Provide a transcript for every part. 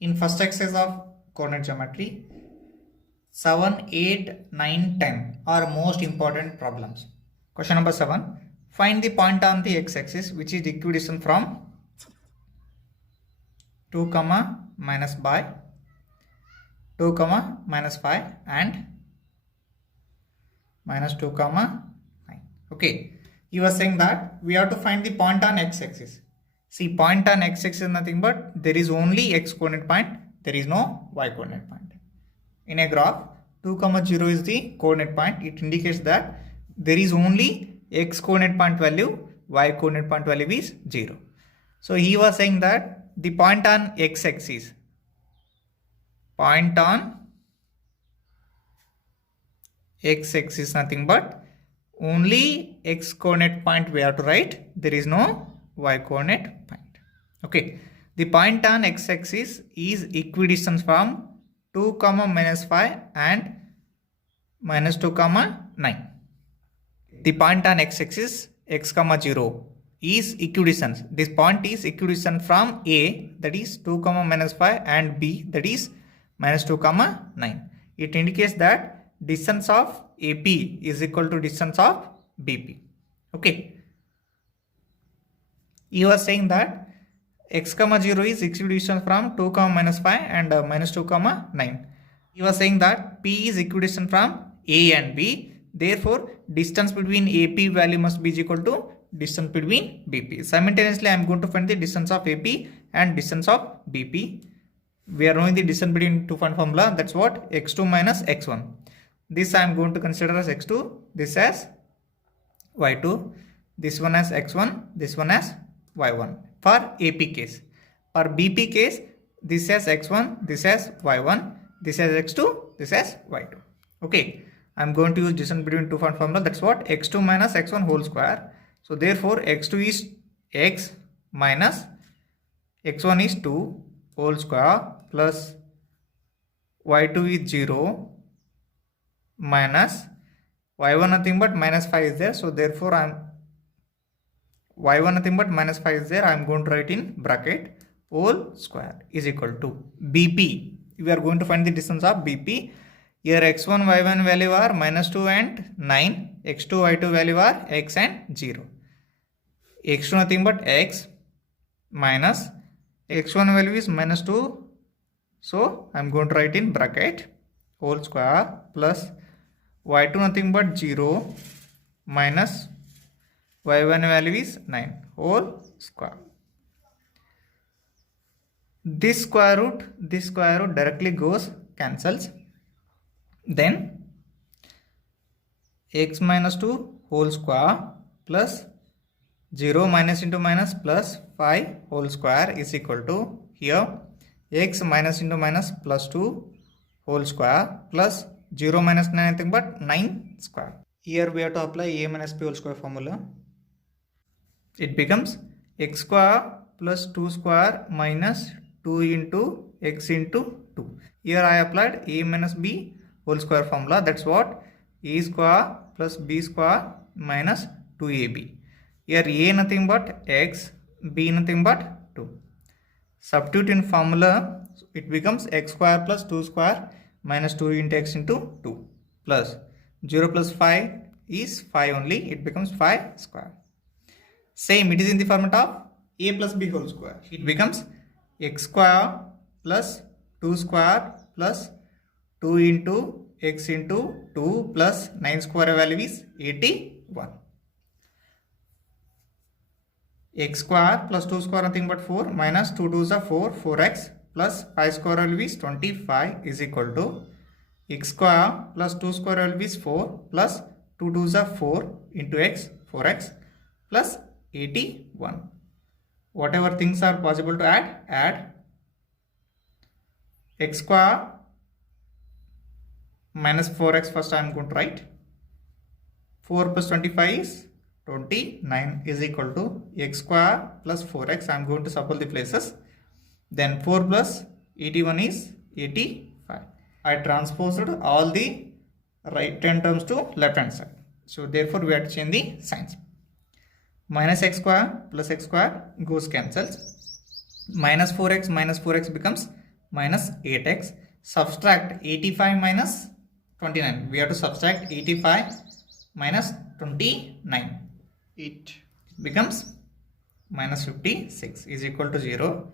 In first exercise of coordinate geometry, 7, 8, 9, 10 are most important problems. Question number 7. Find the point on the x-axis which is equidistant from 2, minus by 2, minus 5 and minus 2, 9. Okay. You are saying that we have to find the point on x-axis. See, point on x-axis is nothing but there is only x coordinate point, there is no y coordinate point. In a graph, 2, 0 is the coordinate point. It indicates that there is only x coordinate point value, y coordinate point value is 0. So he was saying that the point on x-axis, point on x-axis nothing but only x coordinate point we have to write, there is no y coordinate point. Okay, the point on x-axis is equidistant from 2, minus 5 and minus 2, 9. The point on x-axis x, 0 is equidistant. This point is equidistant from A, that is 2, minus 5 and B, that is minus 2, 9. It indicates that distance of AP is equal to distance of BP. Okay. You are saying that x, 0 is equidistant from 2, minus 5 and minus 2, 9. You are saying that P is equidistant from A and B. Therefore, distance between AP value must be equal to distance between BP. Simultaneously, I am going to find the distance of AP and distance of BP. We are knowing the distance between two-point formula. That's what? X2 minus X1. This I am going to consider as X2, this as Y2, this one as X1, this one as Y1 for AP case. For BP case, this as X1, this as Y1, this as X2, this as Y2. Okay, I am going to use distance between two-point formula. That's what? X2 minus X1 whole square. So therefore, X2 is X minus X1 is 2 whole square plus Y2 is 0 minus y1 nothing but minus 5 is there. So therefore y1 nothing but minus 5 is there. I am going to write in bracket whole square is equal to BP. We are going to find the distance of BP. Here x1 y1 value are minus 2 and 9. x2 y2 value are x and 0. x2 nothing but x minus x1 value is minus 2. So I am going to write in bracket whole square plus y2 nothing but 0 minus y1 value is 9 whole square. This square root directly goes cancels. Then x minus 2 whole square plus 0 minus into minus plus 5 whole square is equal to here x minus into minus plus 2 whole square plus 0 minus 9 nothing but 9 square. Here we have to apply a minus b whole square formula. It becomes x square plus 2 square minus 2 into x into 2. Here I applied a minus b whole square formula. That's what? A square plus b square minus 2ab. Here a nothing but x, b nothing but 2. Substitute in formula, it becomes x square plus 2 square minus 2 into x into 2 plus 0 plus 5 is 5 only. It becomes 5 square. Same, it is in the format of a plus b whole square. It becomes x square plus 2 square plus 2 into x into 2 plus 9 square value is 81. X square plus 2 square nothing but 4 minus 2 2s are 4, 4x plus 5 square value is 25 is equal to x square plus 2 square value is 4 plus 2 2s are 4 into x, 4x plus 81. Whatever things are possible to add x square minus 4x first I am going to write. 4 plus 25 is 29 is equal to x square plus 4x. I am going to shuffle the places. Then 4 plus 81 is 85. I transposed all the right hand terms to left hand side. So therefore we have to change the signs. Minus x square plus x square goes cancels. Minus 4x becomes minus 8x. Subtract 85 minus 29. We have to subtract 85 minus 29. It becomes minus 56 is equal to 0.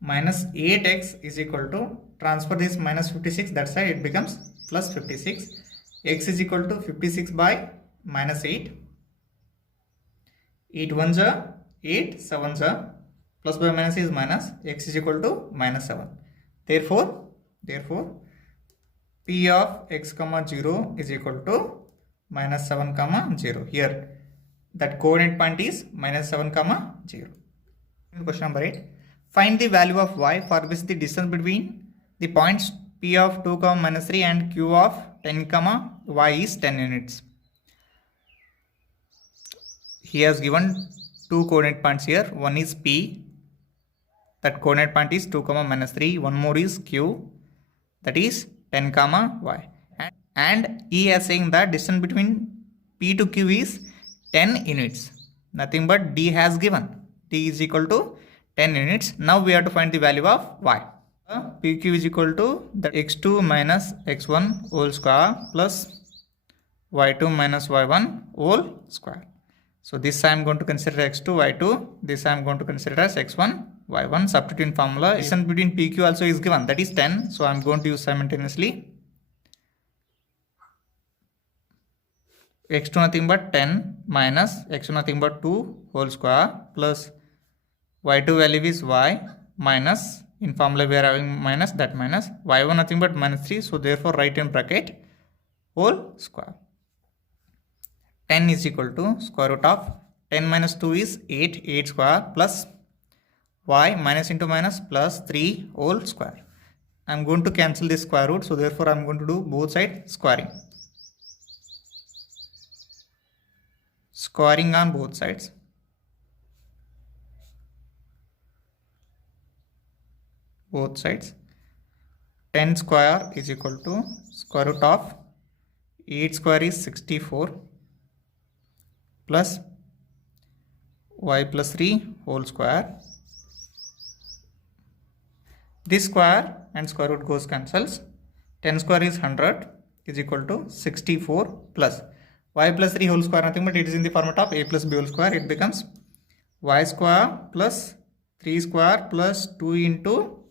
Minus 8x is equal to, transfer this minus 56 that side, it becomes plus 56. X is equal to 56 by minus 8. 8 1s are 8, 7s are, plus by minus is minus, x is equal to minus 7. Therefore p of x comma 0 is equal to minus 7 comma 0. Here that coordinate point is minus 7 comma 0. Question number 8. Find the value of y for which the distance between the points p of 2 comma minus 3 and q of 10 comma y is 10 units. He has given two coordinate points here. One is p, that coordinate point is 2 comma minus 3. One more is q, that is 10 comma y. And he is saying that distance between p to q is 10 units. Nothing but d has given. D is equal to 10 units. Now we have to find the value of y. PQ is equal to the x2 minus x1 whole square plus y2 minus y1 whole square. So this I am going to consider x2, y2. This I am going to consider as x1, y1. Substitute formula. Distance between PQ also is given, that is 10. So I am going to use simultaneously. x2 nothing but 10 minus x1 nothing but 2 whole square plus y2 value is y minus, in formula we are having minus, that minus, y1 nothing but minus 3. So therefore right in bracket whole square. 10 is equal to square root of 10 minus 2 is 8, 8 square plus y minus into minus plus 3 whole square. I am going to cancel this square root, so therefore I am going to do both sides squaring. Squaring on both sides. Both sides. 10 square is equal to square root of 8 square is 64 plus y plus 3 whole square. This square and square root goes cancels. 10 square is 100 is equal to 64 plus y plus 3 whole square, nothing but it is in the format of a plus b whole square. It becomes y square plus 3 square plus 2 into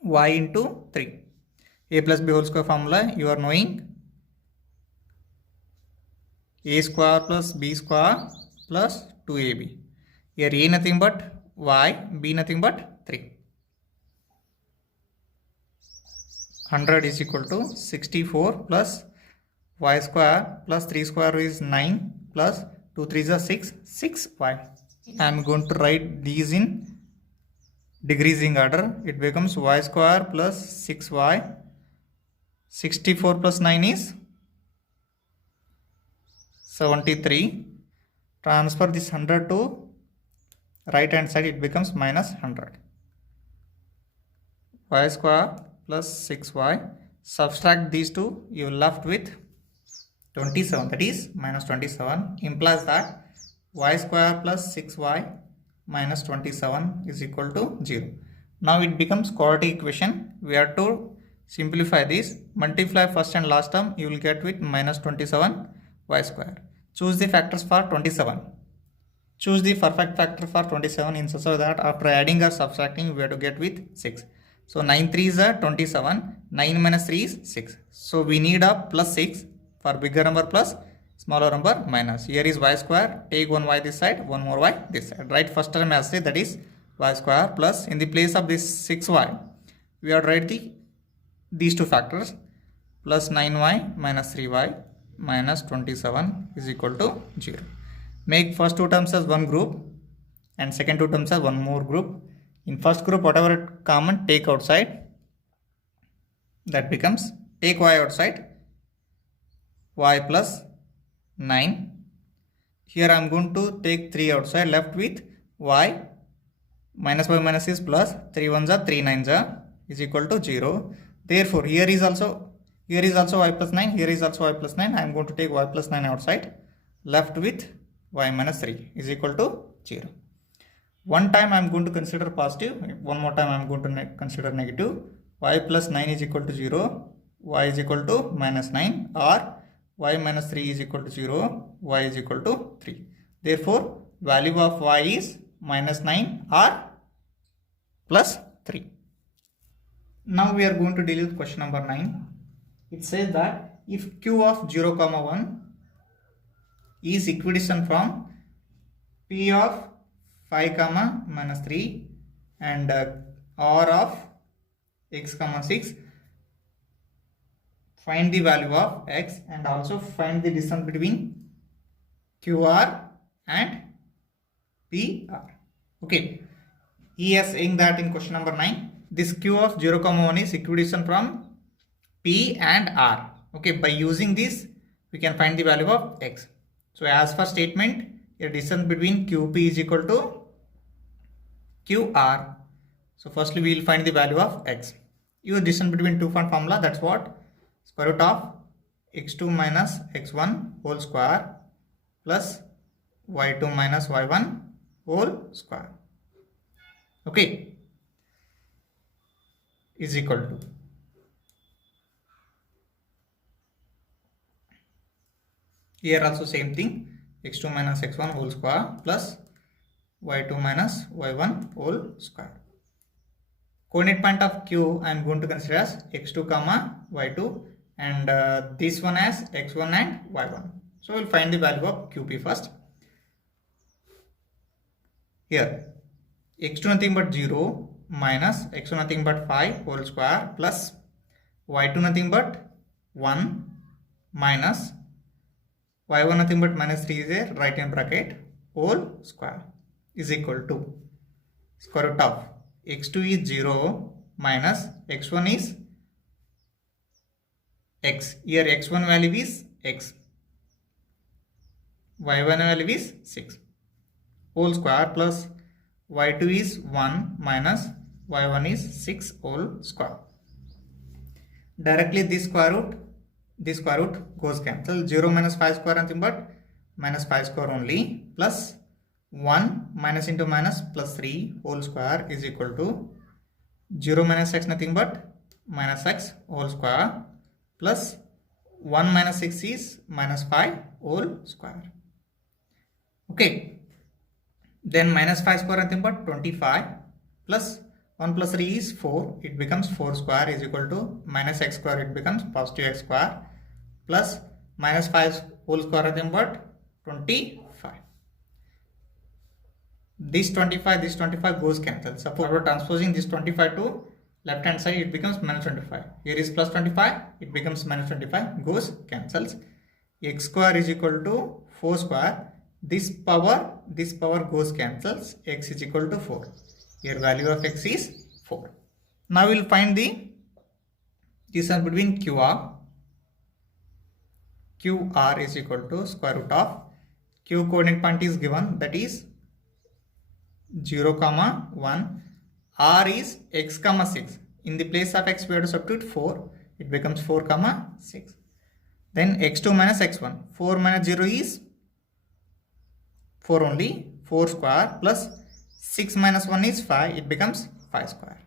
y into 3. A plus b whole square formula you are knowing. A square plus b square plus 2ab. Here a nothing but y, b nothing but 3. 100 is equal to 64 plus y square plus 3 square is 9 plus 2 3s are 6, 6y. I am going to write these in decreasing order. It becomes y square plus 6y. 64 plus 9 is 73. Transfer this 100 to right hand side, it becomes minus 100. Y square plus 6y. Subtract these two, you are left with 27, that is minus 27. Implies that y square plus 6y minus 27 is equal to 0. Now it becomes quadratic equation. We have to simplify this. Multiply first and last term, you will get with minus 27 y square. Choose the factors for 27. Choose the perfect factor for 27 in such a way that after adding or subtracting we have to get with 6. So 9 3s are 27. 9 minus 3 is 6. So we need a plus 6 for bigger number plus smaller number minus. Here is y square. Take one y this side, one more y this side. Write first term as say, that is y square plus, in the place of this 6y we have to write these two factors, plus 9y minus 3y minus 27 is equal to 0. Make first two terms as one group and second two terms as one more group. In first group, whatever common take outside, that becomes, take y outside, y plus 9. Here I am going to take 3 outside, left with y minus by minus is plus, 3 1s are 3 9s are is equal to 0. Therefore here is also y plus 9, here is also y plus 9. I am going to take y plus 9 outside, left with y minus 3 is equal to 0. One time I am going to consider positive, one more time I am going to consider negative. Y plus 9 is equal to 0, y is equal to minus 9, or y minus 3 is equal to 0, y is equal to 3. Therefore, value of y is minus 9 or plus 3. Now we are going to deal with question number 9. It says that if q of 0, 1 is equidistant from p of 5, minus 3 and r of x, 6, find the value of x and also find the distance between qr and pr. Okay, he is saying that in question number 9, this q of 0, 1 is equidistant from p and r. Okay, by using this we can find the value of x. So as for statement, a distance between qp is equal to qr. So firstly we will find the value of x. Use distance between two point formula, that's what? Square root of x2 minus x1 whole square plus y2 minus y1 whole square. Okay, is equal to here also same thing, x2 minus x1 whole square plus y2 minus y1 whole square. Coordinate point of q I am going to consider as x2 comma y2 and this one as x1 and y1. So we will find the value of qp first. Here x2 nothing but 0 minus x1 nothing but 5 whole square plus y2 nothing but 1 minus y1 nothing but minus 3 is a right hand bracket whole square is equal to square root of x2 is 0 minus x1 is x. Here x1 value is x, y1 value is 6 whole square plus y2 is 1 minus y1 is 6 whole square. Directly this square root goes cancel. 0 minus 5 square nothing but minus 5 square only plus 1 minus into minus plus 3 whole square is equal to 0 minus x nothing but minus x whole square plus 1 minus 6 is minus 5 whole square. Okay, then minus 5 square nothing but 25 plus 1 plus 3 is 4, it becomes 4 square is equal to minus x square, it becomes positive x square plus minus 5 whole square nothing but 25. This 25 goes cancel. Suppose we are transposing this 25 to left hand side, it becomes minus 25. Here is plus 25, it becomes minus 25, goes cancels. X square is equal to 4 square. This power goes cancels. X is equal to 4. Here value of x is 4. Now we will find the distance between qr is equal to square root of q coordinate point is given, that is 0, 1, r is x, 6. In the place of x we have to substitute 4, it becomes 4, 6. Then x2 minus x1, 4 minus 0 is 4 only, 4 square plus 6 minus 1 is 5, it becomes 5 square.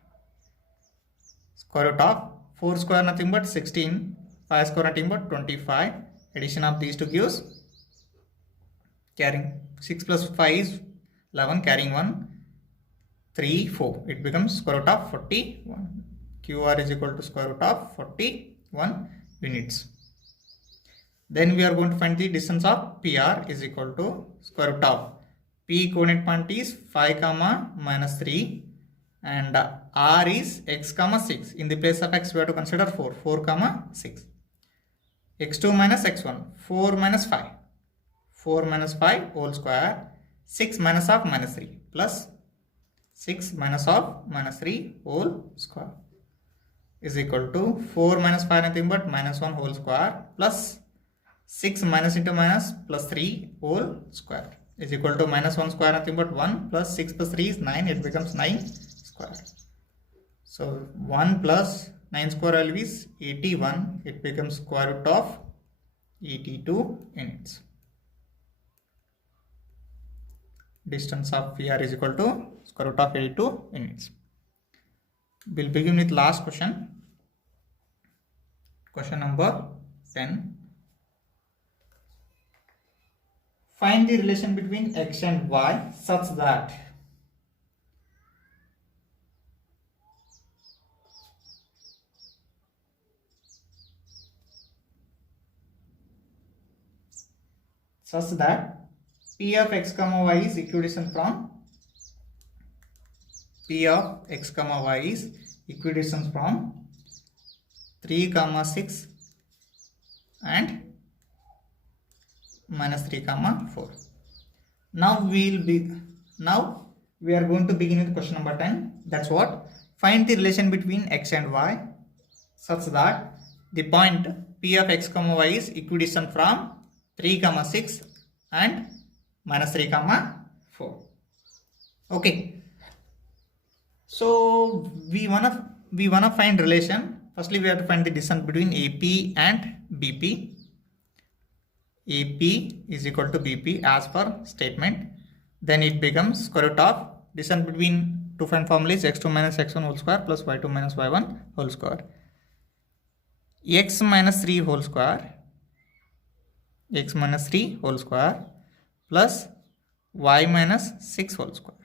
Square root of 4 square nothing but 16, 5 square nothing but 25. Addition of these two gives carrying 6 plus 5 is 11, carrying 1, 3, 4. It becomes square root of 41. QR is equal to square root of 41 units. Then we are going to find the distance of PR is equal to square root of P coordinate point is 5, minus 3 and R is x, 6. In the place of x we have to consider 4, 6. x2 minus x1, 4 minus 5. 4 minus 5 whole square, 6 minus of minus 3 plus 6 minus of minus 3 whole square is equal to 4 minus 5 nothing but minus 1 whole square plus 6 minus into minus plus 3 whole square is equal to minus 1 square nothing but 1 plus 6 plus 3 is 9, it becomes 9 square. So 1 plus 9 square value is 81, it becomes square root of 82 units. distance of VR is equal to square root of 82 units. We'll begin with last question. Question number 10. Find the relation between x and y such that p of x comma y is equidistant from p of x comma y is equidistant from 3 comma 6 and minus 3 comma 4. Now we are going to begin with question number 10. That's what, find the relation between x and y such that the point p of x comma y is equidistant from 3 comma 6 and minus 3 comma 4. Okay, so we wanna find relation. Firstly, we have to find the distance between AP and BP. AP is equal to BP as per statement. Then it becomes square root of distance between to find formula is x2 minus x1 whole square plus y2 minus y1 whole square. X minus 3 whole square plus y minus 6 whole square.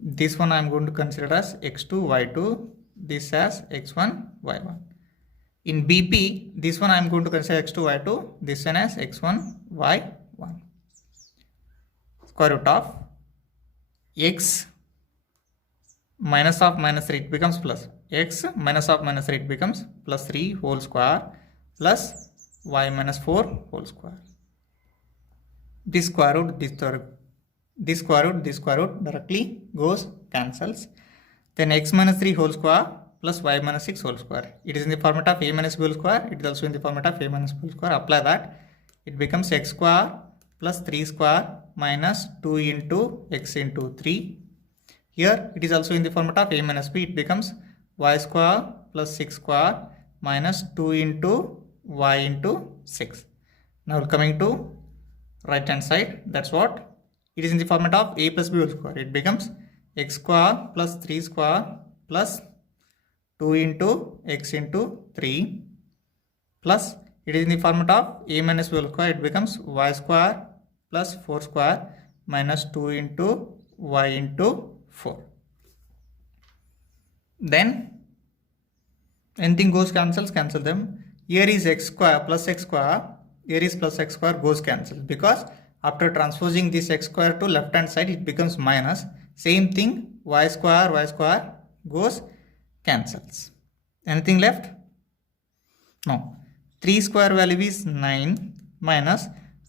This one I am going to consider as x2 y2, this as x1 y1. In BP, this one I am going to consider x2 y2, this one as x1 y1. Square root of x minus of minus 3, it becomes plus. X minus of minus 3, it becomes plus 3 whole square plus y minus 4 whole square. This square root, this square root directly goes cancels. Then x minus 3 whole square plus y minus 6 whole square. It is in the format of a minus b whole square. It is also in the format of a minus b whole square. Apply that. It becomes x square plus 3 square minus 2 into x into 3. Here it is also in the format of a minus b. It becomes y square plus 6 square minus 2 into y into 6. Now coming to right hand side, that's what, it is in the format of a plus b whole square. It becomes x square plus 3 square plus 2 into x into 3 plus, it is in the format of a minus b whole square. It becomes y square plus 4 square minus 2 into y into 4. Then anything goes cancel them. Here is x square plus x square, here is plus x square goes cancel, because after transposing this x square to left hand side it becomes minus. Same thing, y square goes cancels. Anything left? No. 3 square value is 9 minus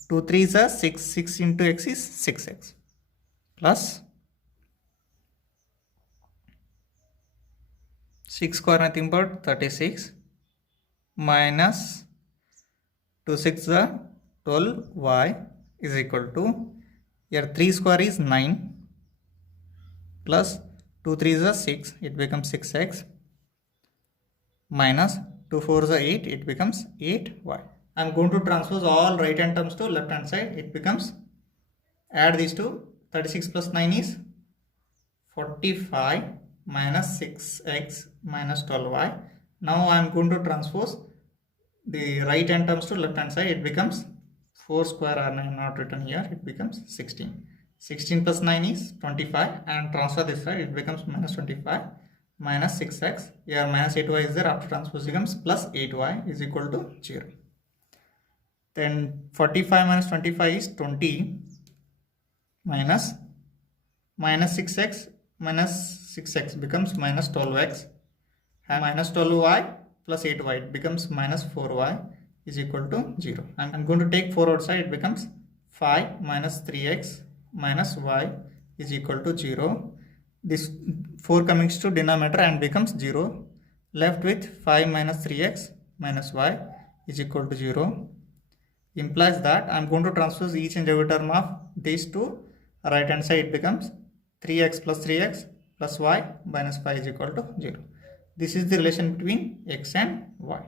2 3s are 6. 6 into x is 6x plus 6 square nothing but 36 minus 2 6 are 12y is equal to, here 3 square is 9 plus 2 3s are 6, it becomes 6x minus 2 4s are 8, it becomes 8y. I am going to transpose all right hand terms to left hand side. It becomes, add these two, 36 plus 9 is 45 minus 6x minus 12y. Now I am going to transpose the right hand terms to left hand side. It becomes 4 square are not written here, it becomes 16. 16 plus 9 is 25, and transfer this side, it becomes minus 25 minus 6x. Here minus 8y is there, after transpose becomes plus 8y is equal to 0. Then 45 minus 25 is 20 minus 6x minus 6x becomes minus 12x, and minus 12y plus 8y, it becomes minus 4y is equal to 0. I'm going to take 4 outside, it becomes 5 minus 3x minus y is equal to 0. This 4 comes to denominator and becomes 0. Left with 5 minus 3x minus y is equal to 0. Implies that I'm going to transpose each and every term of these to right hand side. It becomes 3x plus y minus 5 is equal to 0. This is the relation between x and y.